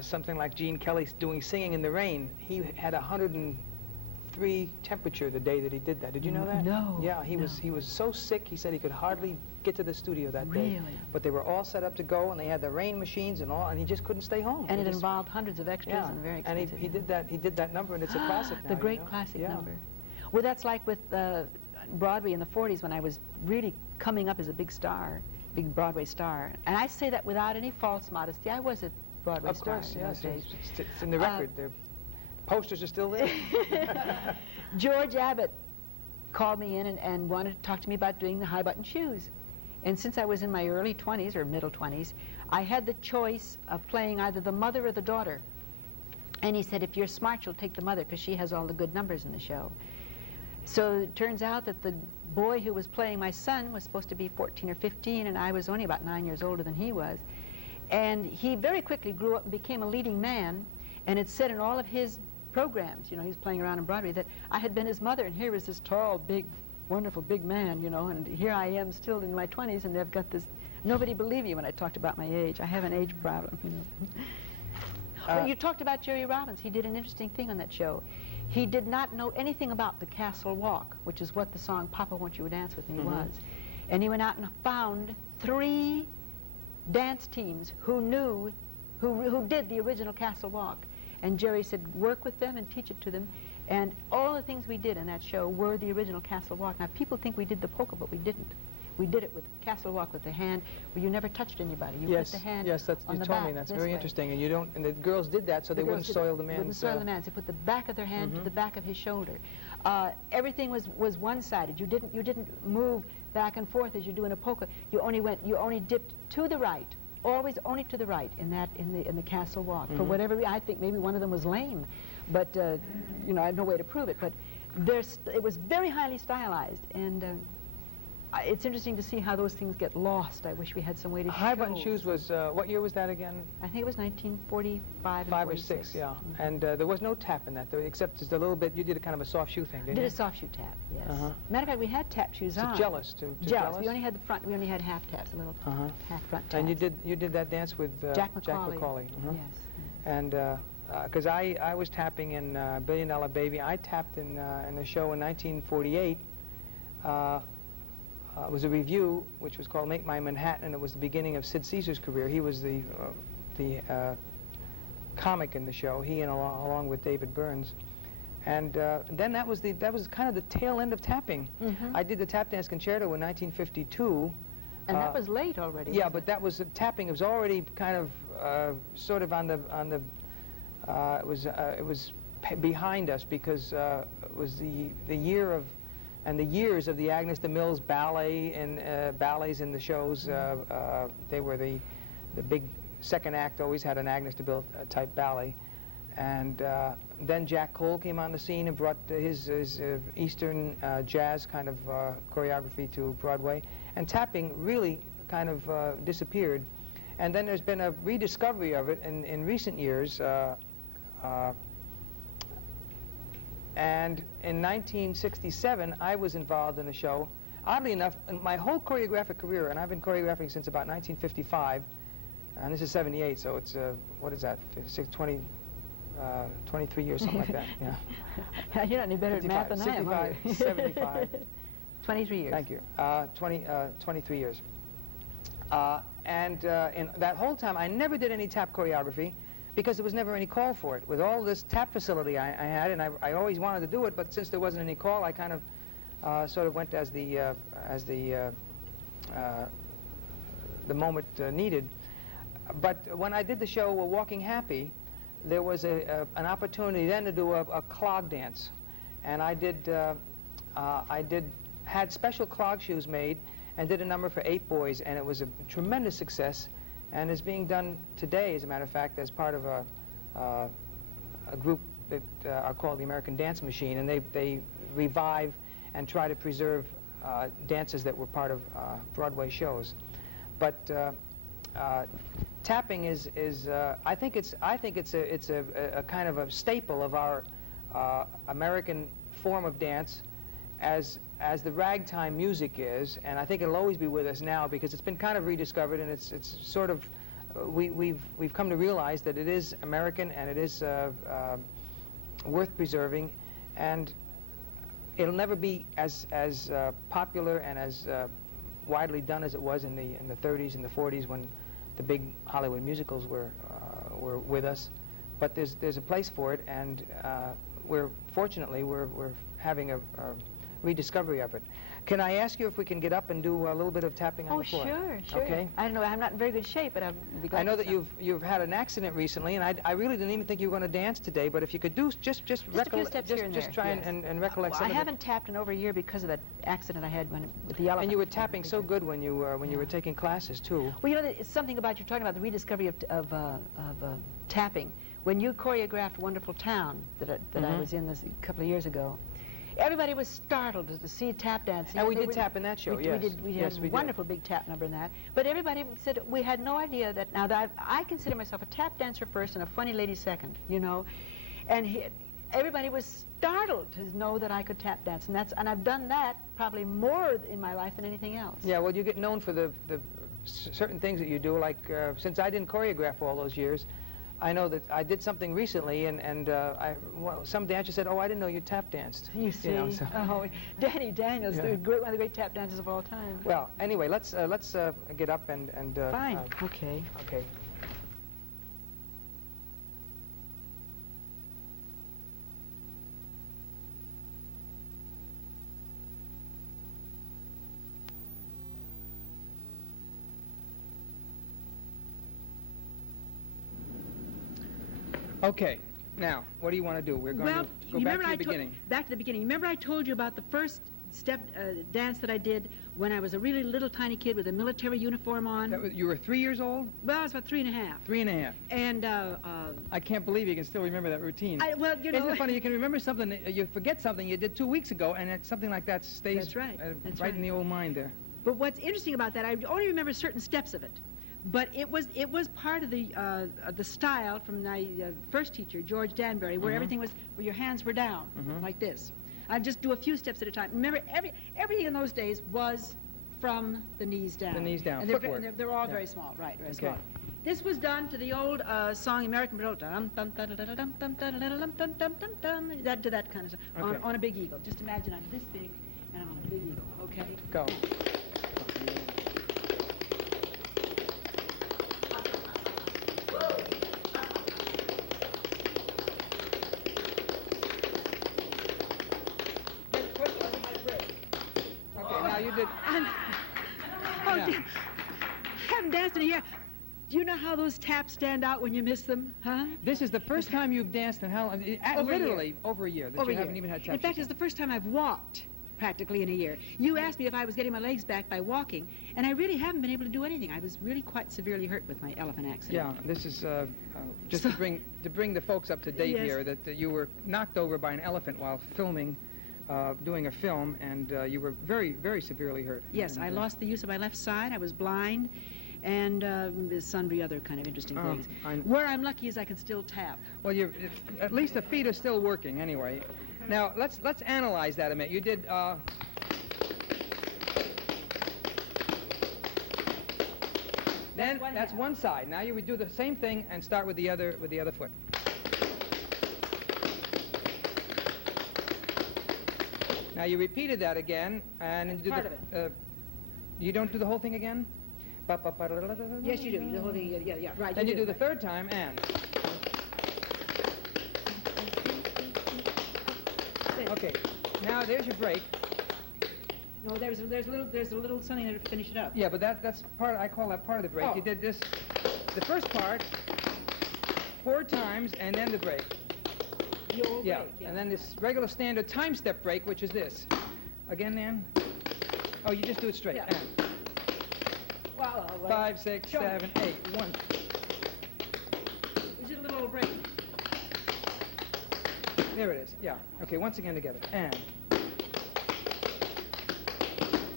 something like Gene Kelly doing Singing in the Rain, he had 103 temperature the day that he did that. Did you know that? No. Yeah, he was so sick, he said he could hardly get to the studio that day. Really? But they were all set up to go, and they had the rain machines and all, and he just couldn't stay home. And it involved hundreds of extras and very expensive. And he did that number, and it's a classic now. The great classic number. Well, that's like with Broadway in the 40s when I was really coming up as a big star, big Broadway star. And I say that without any false modesty. I was a Broadway star in those days. It's in the record. The posters are still there. George Abbott called me in and wanted to talk to me about doing the high button shoes. And since I was in my early 20s or middle 20s, I had the choice of playing either the mother or the daughter. And he said, if you're smart, you'll take the mother because she has all the good numbers in the show. So it turns out that the boy who was playing my son was supposed to be 14 or 15, and I was only about 9 years older than he was. And he very quickly grew up and became a leading man, and it said in all of his programs, you know, he was playing around in Broadway, that I had been his mother, and here was this tall, big, wonderful big man, you know, and here I am still in my 20s, and I've got this, nobody believed me when I talked about my age. I have an age problem, you know. But you talked about Jerry Robbins. He did an interesting thing on that show. He did not know anything about the Castle Walk, which is what the song Papa Won't You Dance With Me was. And he went out and found 3 dance teams who did the original Castle Walk. And Jerry said, work with them and teach it to them. And all the things we did in that show were the original Castle Walk. Now, people think we did the polka, but we didn't. We did it with Castle Walk with the hand, where you never touched anybody. You put the hand that's, on you the told back me that's this very way. interesting. And you don't. And the girls did that so they wouldn't soil the man's. Wouldn't soil the man's. They put the back of their hand to the back of his shoulder. Everything was one-sided. You didn't move back and forth as you do in a polka. You only dipped to the right. Always only to the right in the Castle Walk. For whatever reason, I think maybe one of them was lame, but you know, I have no way to prove it. But it was very highly stylized, and it's interesting to see how those things get lost. I wish we had some way to show. High button shoes was what year was that again? I think it was 1945. 5 or 6, yeah. And there was no tap in that, though, except just a little bit. You did a kind of a soft shoe thing, didn't you? Did a soft shoe tap, yes. Matter of fact, we had tap shoes on. Jealous. Jealous. We only had the front. We only had half taps, a little half front taps. And you did that dance with Jack McCauley. Yes. And because I was tapping in $1 Billion Baby, I tapped in the show in 1948. It was a review which was called Make My Manhattan, and it was the beginning of Sid Caesar's career. He was the comic in the show, he and along with David Burns. And then that was kind of the tail end of tapping. I did the tap dance concerto in 1952. And that was late already. Yeah, but that was tapping. It was already kind of sort of on the it was behind us because it was the year of and the years of the Agnes de Mille's ballet and ballets in the shows. They were the big second act. Always had an Agnes de Mille type ballet. And then Jack Cole came on the scene and brought his Eastern jazz kind of choreography to Broadway. And tapping really kind of disappeared. And then there's been a rediscovery of it in recent years. And in 1967, I was involved in a show. Oddly enough, in my whole choreographic career, and I've been choreographing since about 1955, and this is 78, so it's, what is that, 23 years, something like that, yeah. You're not any better at math than I am, are you? 75. 23 years. Thank you. 23 years. And in that whole time, I never did any tap choreography because there was never any call for it. With all this tap facility I had, and I always wanted to do it, but since there wasn't any call, I kind of sort of went as the moment needed. But when I did the show Walking Happy, there was an opportunity then to do a clog dance, and I had special clog shoes made and did a number for 8 boys, and it was a tremendous success, and is being done today, as a matter of fact, as part of a group that are called the American Dance Machine, and they revive and try to preserve dances that were part of Broadway shows. But tapping is I think it's a kind of a staple of our American form of dance, as the ragtime music is, and I think it'll always be with us now because it's been kind of rediscovered, and it's sort of we've come to realize that it is American and it is worth preserving, and it'll never be as popular and as widely done as it was in the 30s and the 40s when the big Hollywood musicals were with us. But there's a place for it, and fortunately we're having a rediscovery of it. Can I ask you if we can get up and do a little bit of tapping on the floor? Oh, sure. Okay. I don't know, I'm not in very good shape, but I'd be glad. I know that you've had an accident recently, and I really didn't even think you were going to dance today, but if you could do just a few steps here and there, try yes. and recollect some I of haven't tapped in over a year because of that accident I had with the elephant. And you were tapping so good when you were taking classes too. Well, you know, it's something about, you're talking about the rediscovery of tapping. When you choreographed Wonderful Town that I was in this a couple of years ago, everybody was startled to see tap dancing. And we did tap in that show, yes. We had a wonderful big tap number in that. But everybody said, we had no idea that, now that I consider myself a tap dancer first and a funny lady second, you know. And everybody was startled to know that I could tap dance. And I've done that probably more in my life than anything else. Yeah, well, you get known for the certain things that you do, like since I didn't choreograph all those years, I know that I did something recently, and some dancer said, "Oh, I didn't know you tap danced." You see? You know, so. Oh, Danny Daniels, one of the great tap dancers of all time. Well, anyway, let's get up and fine. Okay. Okay. Okay, now, what do you want to do? We're going to go back to the beginning. Back to the beginning. Remember I told you about the first step dance that I did when I was a really little tiny kid with a military uniform on? You were 3 years old? Well, I was about 3 and a half. 3 and a half. And, I can't believe you can still remember that routine. Well, you know. Isn't it funny? You can remember something, you forget something you did 2 weeks ago, and something like that stays That's right. That's right in the old mind there. But what's interesting about that, I only remember certain steps of it. But it was part of the style from my first teacher, George Danbury, where everything was, where your hands were down, like this. I'd just do a few steps at a time. Remember, everything in those days was from the knees down. The knees down, and footwork. they're all very small, right, very small. This was done to the old song, American Girl, to that kind of stuff, on a big eagle. Just imagine I'm this big, and I'm on a big eagle, okay? Go. I haven't danced in a year. Do you know how those taps stand out when you miss them, huh? This is the first time you've danced in how long? Literally over a year that you haven't even had taps. In fact, it's the first time I've walked practically in a year. You asked me if I was getting my legs back by walking, and I really haven't been able to do anything. I was really quite severely hurt with my elephant accident. Yeah, this is just to bring the folks up to date here, that you were knocked over by an elephant while filming, doing a film, and you were very, very severely hurt. Yes, I lost the use of my left side. I was blind, and sundry other kind of interesting things. Where I'm lucky is I can still tap. Well, at least the feet are still working anyway. Now let's analyze that a minute. You did. Then that's one side. Now you would do the same thing and start with the other foot. Now you repeated that again, and you did part of it. You don't do the whole thing again? Yes, you do. You do the whole thing. Yeah, right. Then you do the third time, and. Okay. Now there's your break. No, there's a little something there to finish it up. Yeah, but that's part. I call that part of the break. Oh. You did this, the first part, 4 times, and then the break. The old break, yeah. And then this regular standard time step break, which is this. Again, Nan? Oh, you just do it straight. Yeah. And Well, 5, 6, 7, 8. 1. We did a little old break. There it is. Yeah. Okay, once again together. And.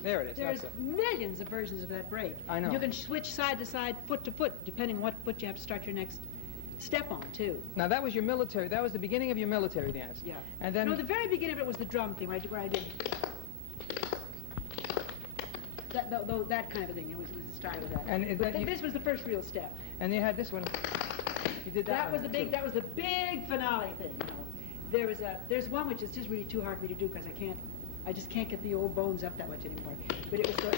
There it is. There's That's it. millions of versions of that break. I know. You can switch side to side, foot to foot, depending on what foot you have to start your next step on, too. Now, that was your military. That was the beginning of your military dance. Yeah. And then... No, the very beginning of it was the drum thing, where I did that kind of a thing. It was the style of that. And But this was the first real step. And you had this one. You did that. That one was the too. big. That was the big finale thing. You know, there's one which is just really too hard for me to do because I just can't get the old bones up that much anymore. But it was good.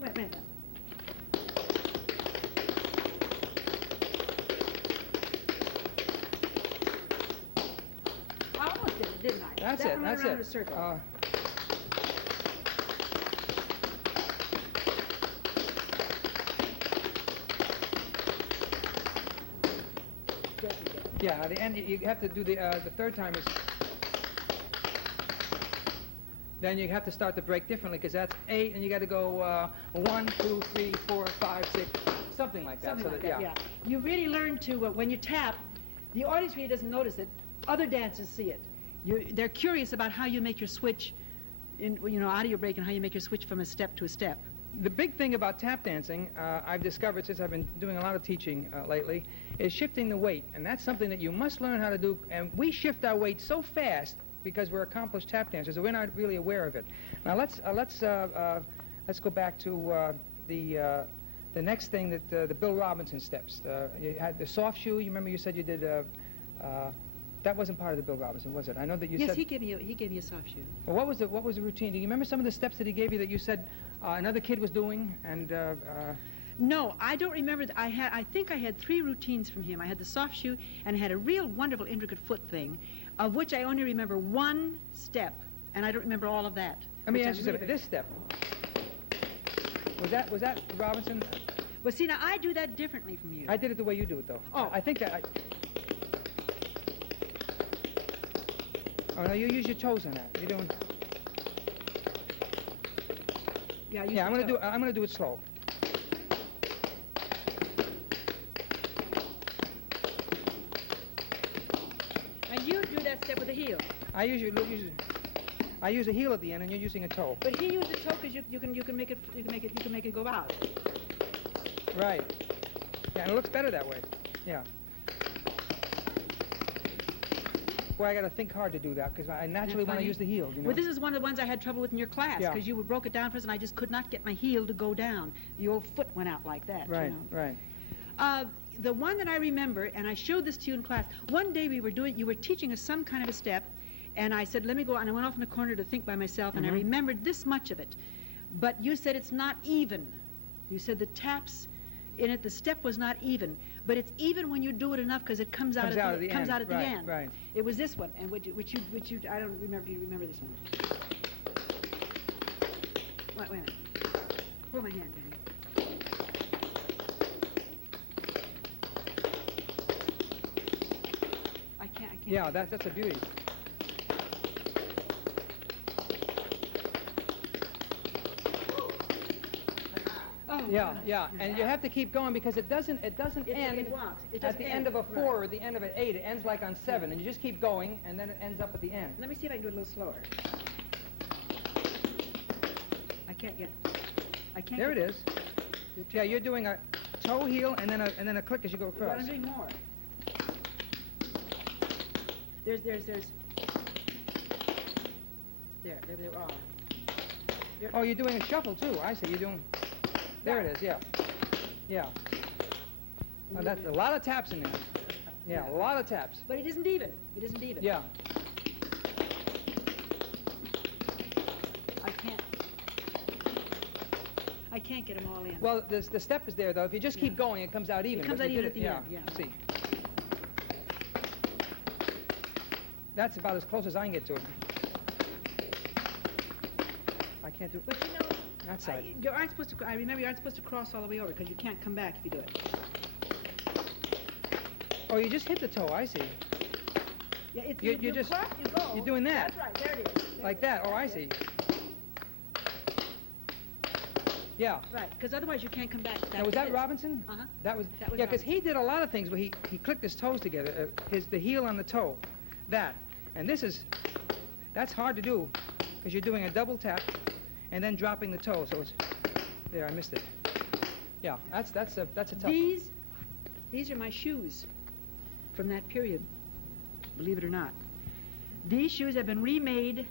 Wait a minute. I almost did it, didn't I? That's that it. One That's went around it. in a circle. Yeah, at the end, you have to do the third time is... Then you have to start the break differently, because that's 8, and you got to go 1, 2, 3, 4, 5, 6, something like that. Something like that, yeah. You really learn to, when you tap, the audience really doesn't notice it. Other dancers see it. They're curious about how you make your switch, out of your break, and how you make your switch from a step to a step. The big thing about tap dancing, I've discovered since I've been doing a lot of teaching lately, is shifting the weight. And that's something that you must learn how to do. And we shift our weight so fast because we're accomplished tap dancers that we're not really aware of it. Now let's go back to the next thing, that the Bill Robinson steps. You had the soft shoe. You remember you said you did. That wasn't part of the Bill Robinson, was it? I know that you said. Yes, he gave me a soft shoe. Well, what was the routine? Do you remember some of the steps that he gave you that you said another kid was doing? And no, I don't remember. I think I had 3 routines from him. I had the soft shoe, and I had a real wonderful intricate foot thing, of which I only remember 1 step, and I don't remember all of that. Let me ask you something. This step, was that Robinson? Well, see, now I do that differently from you. I did it the way you do it, though. Oh. I think that. Oh no, you use your toes on that. You're doing. Yeah, I'm gonna do it slow. And you do that step with the heel. I use a heel at the end, and you're using a toe. But he used the toe because you can make it go out. Right. Yeah, and it looks better that way. Yeah. Boy, I got to think hard to do that because I naturally want to use the heel. You know? Well, this is one of the ones I had trouble with in your class because you broke it down for us, and I just could not get my heel to go down. The old foot went out like that. Right. You know? Right. The one that I remember, and I showed this to you in class. One day you were teaching us some kind of a step, and I said, let me go, and I went off in the corner to think by myself, and I remembered this much of it. But you said it's not even. You said the taps in it, the step was not even, but it's even when you do it enough because it comes out at the end. Right. It was this one, and which you I don't remember if you remember this one. Wait a minute. Hold my hand, Danny. I can't. Yeah, that's a beauty. Yeah, and you have to keep going because it doesn't end It walks. It at the end of a 4 or the end of an 8. It ends like on 7, and you just keep going, and then it ends up at the end. Let me see if I can do it a little slower. I can't. There it is. Yeah, you're doing a toe heel and then a click as you go across. Well, I'm doing more. There's. There are. Oh, you're doing a shuffle too. I see. You're doing. There it is. Yeah. Yeah. Oh, that's a lot of taps in there. Yeah, a lot of taps. But it isn't even. Yeah. I can't get them all in. Well, the step is there though. If you just keep going, it comes out even. It comes out even at the end. Yeah. See. That's about as close as I can get to it. I can't do it. But you know, that side. I remember you aren't supposed to cross all the way over because you can't come back if you do it. Oh, you just hit the toe. I see. Yeah, it's you just cross, you go. You're doing that. That's right. There it is. Like that. Oh, I see. Yeah. Right, because otherwise you can't come back. Now, was that Robinson? Uh-huh. That was That was yeah, because he did a lot of things where he clicked his toes together, the heel on the toe, that. And that's hard to do because you're doing a double tap and then dropping the toe. So it's there. I missed it. Yeah, that's a tough one. These are my shoes from that period, believe it or not. These shoes have been remade,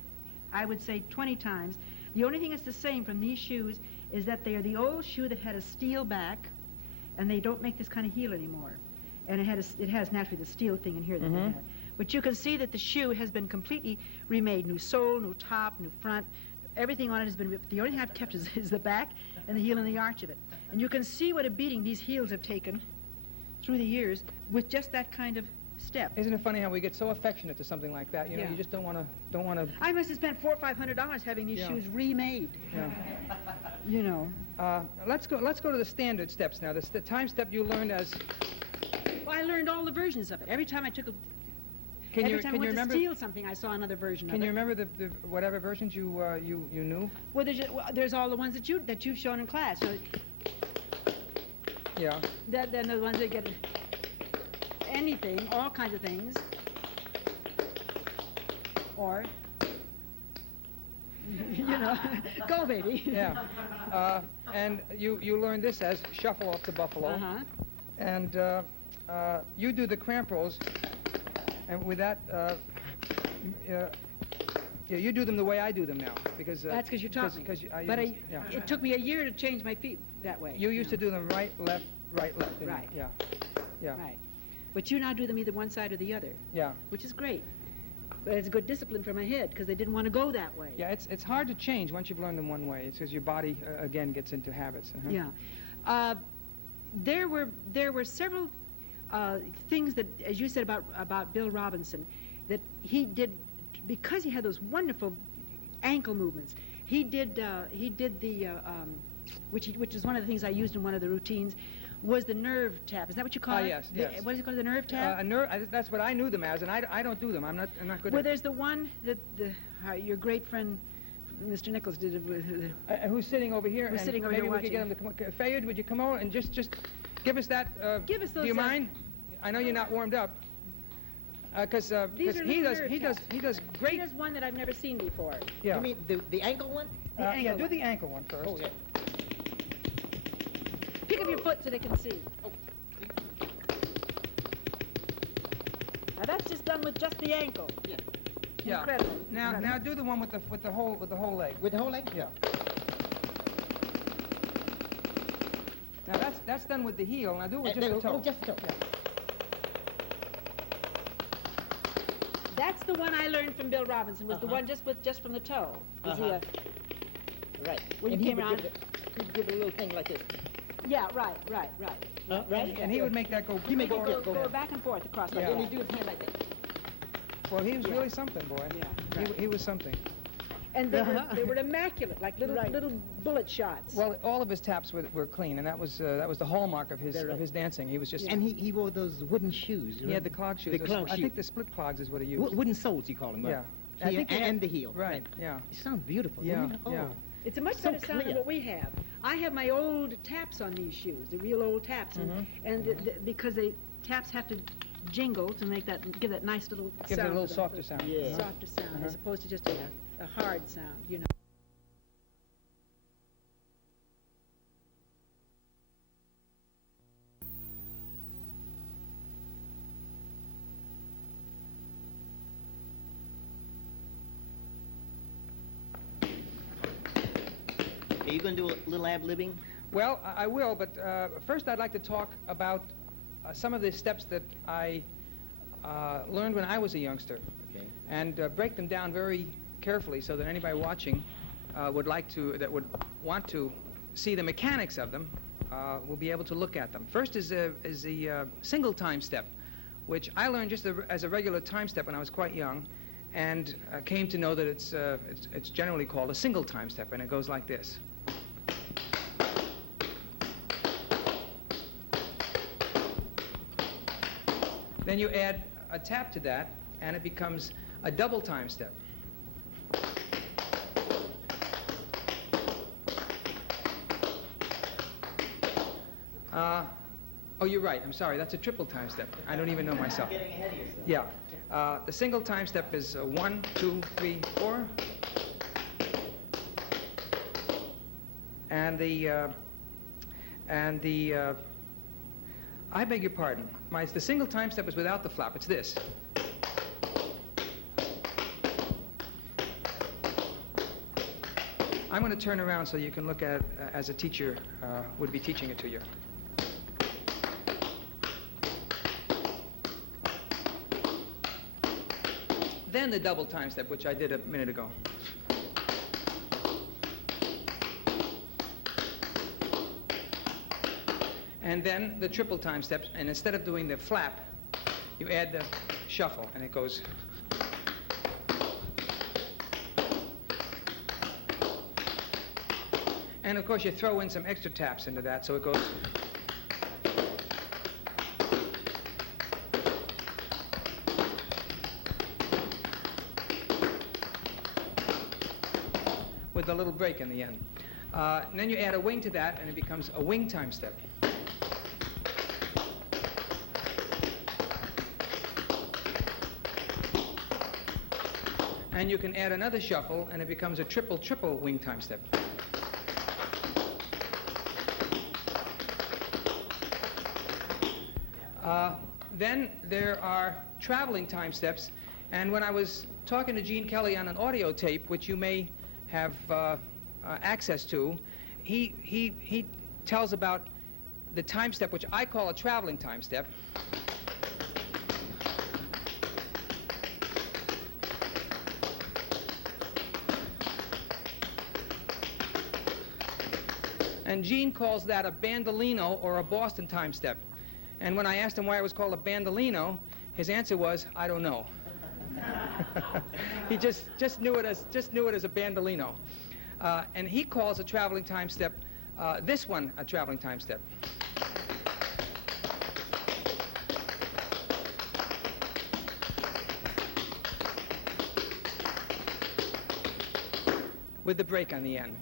I would say 20 times. The only thing that's the same from these shoes is that they are the old shoe that had a steel back, and they don't make this kind of heel anymore. And it has naturally the steel thing in here that they have. But you can see that the shoe has been completely remade. New sole, new top, new front. Everything on it has been ripped. The only thing I've kept is the back and the heel and the arch of it. And you can see what a beating these heels have taken through the years with just that kind of step. Isn't it funny how we get so affectionate to something like that? You know, you just don't want to. I must have spent $400 or $500 having these shoes remade. Yeah. You know. Let's go to the standard steps now. The time step you learned as. Well, I learned all the versions of it. Every time I took a. Every time I went to steal something, I saw another version of it. Can you remember the whatever versions you knew? Well, there's all the ones that you've shown in class. So yeah. Then the ones that get anything, all kinds of things, or you know, go baby. Yeah. And you learned this as shuffle off the buffalo. And you do the cramp rolls. And with that, you do them the way I do them now, because that's because you taught me. But it took me a year to change my feet that way. You used to do them right, left, right, left. Right. Yeah. Yeah. Right. But you now do them either one side or the other. Yeah. Which is great. But it's good discipline for my head because they didn't want to go that way. Yeah. It's hard to change once you've learned them one way. It's because your body again gets into habits. Yeah. There were several. Things that, as you said about Bill Robinson, that he did because he had those wonderful ankle movements. He did the which is one of the things I used in one of the routines, was the nerve tap. Is that what you call it? Yes. What is it called? The nerve tap? That's what I knew them as, and I don't do them. I'm not good at it. Well, there's the one that your great friend Mr. Nichols did. Who's sitting over here? Who's sitting over here watching? Maybe we could get him to come. Fayed, would you come over and just give us that? Give us those. Do you mind? I know you're not warmed up. Because he does great. He does one that I've never seen before. Yeah. You mean the ankle one? Yeah, do the ankle one first. Okay. Pick up your foot so they can see. Oh. Now that's just done with just the ankle. Yeah. Yeah. Incredible. Now do the one with the whole leg. With the whole leg? Yeah. Now that's done with the heel. Now do it with just the toe. Oh, just the toe. Yeah. That's the one I learned from Bill Robinson. Was the one just from the toe. Right. When you and came around. He'd give it a little thing like this. Yeah. Right. Right. And he would make that go. He make it Go back and forth across like Yeah. that. And he'd do his hand like that. Well, he was really something, boy. Yeah. Right. He was something. And they were immaculate, like little bullet shots. Well, all of his taps were clean, and that was the hallmark of his dancing. He was just. And he wore those wooden shoes. He had the clog shoes. The clog I shoe. think the split clogs is what he used. Wooden soles, you call them. Yeah. I think and the heel. Right. Yeah. It sounds beautiful. Yeah. Doesn't it? Oh. Yeah. It's a much So better sound than clear. what we have. I have my old taps on these shoes, the real old taps, because the taps have to jingle to give that nice little Gives sound. it a little softer sound. Yeah. Softer sound, as opposed to just a hard sound, you know. Are you going to do a little ad-libbing? Well, I will, but first I'd like to talk about some of the steps that I learned when I was a youngster, and break them down very carefully so that anybody watching would want to see the mechanics of them will be able to look at them. First is the single time step, which I learned just as a regular time step when I was quite young, and came to know that it's generally called a single time step, and it goes like this. Then you add a tap to that, and it becomes a double time step. Oh, you're right. I'm sorry. That's a triple time step. I don't even know myself. Getting ahead of yourself. Yeah. The single time step is 1, 2, 3, 4. And the I beg your pardon. The single time step is without the flap. It's this. I'm going to turn around so you can look at it as a teacher would be teaching it to you. Then the double time step, which I did a minute ago. And then the triple time step, and instead of doing the flap, you add the shuffle, and it goes. And of course you throw in some extra taps into that, so it goes. With a little break in the end. And then you add a wing to that, and it becomes a wing time step. And you can add another shuffle, and it becomes a triple wing time step. Then there are traveling time steps, and when I was talking to Gene Kelly on an audio tape, which you may have access to, he tells about the time step, which I call a traveling time step. And Gene calls that a bandolino or a Boston time step. And when I asked him why it was called a bandolino, his answer was, I don't know. He just knew it as a bandolino. And he calls a traveling time step, this one a traveling time step. With the break on the end.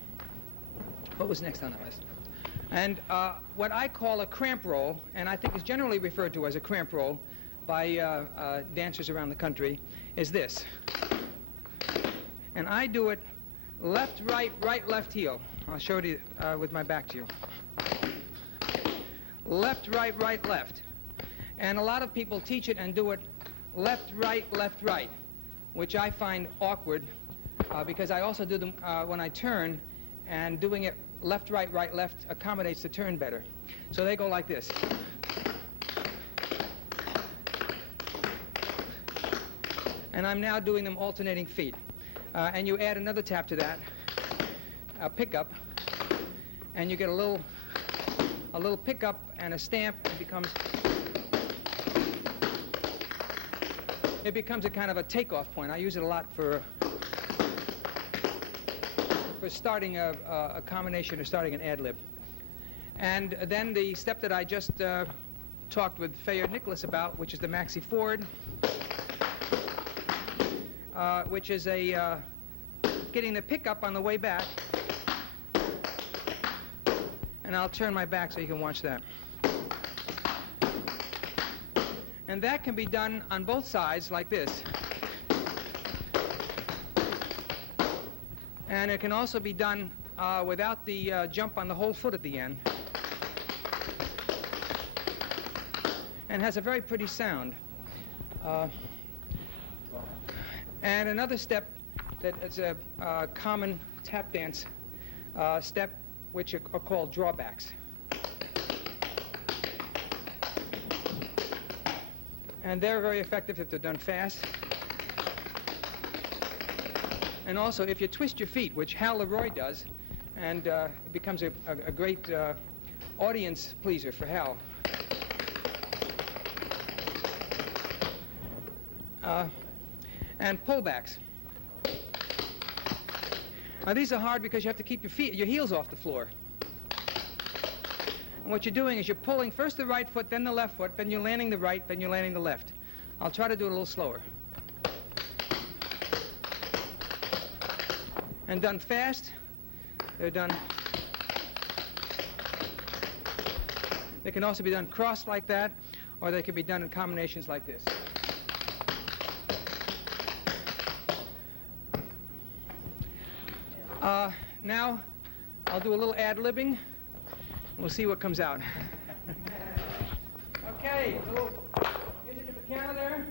What was next on the list? And what I call a cramp roll, and I think is generally referred to as a cramp roll by dancers around the country, is this. And I do it left, right, right, left heel. I'll show it with my back to you. Left, right, right, left. And a lot of people teach it and do it left, right, which I find awkward because I also do them when I turn, and doing it left, right, right, left accommodates the turn better. So they go like this. And I'm now doing them alternating feet. And you add another tap to that, a pickup, and you get a little pickup and a stamp, and it becomes a kind of a takeoff point. I use it a lot for starting a combination or starting an ad-lib. And then the step that I just talked with Fayard Nicholas about, which is the Maxi Ford, which is getting the pickup on the way back. And I'll turn my back so you can watch that. And that can be done on both sides like this. And it can also be done without the jump on the whole foot at the end. And has a very pretty sound. And another step that is a common tap dance step, which are called drawbacks. And they're very effective if they're done fast. And also, if you twist your feet, which Hal Leroy does, and it becomes a great audience pleaser for Hal. And pullbacks. Now, these are hard because you have to keep your heels off the floor. And what you're doing is you're pulling first the right foot, then the left foot, then you're landing the right, then you're landing the left. I'll try to do it a little slower. And done fast, they're done. They can also be done crossed like that, or they can be done in combinations like this. Now, I'll do a little ad-libbing. We'll see what comes out. Okay, a little music at the piano there.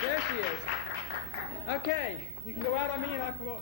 There she is. Okay, you can go out on me and I'll go.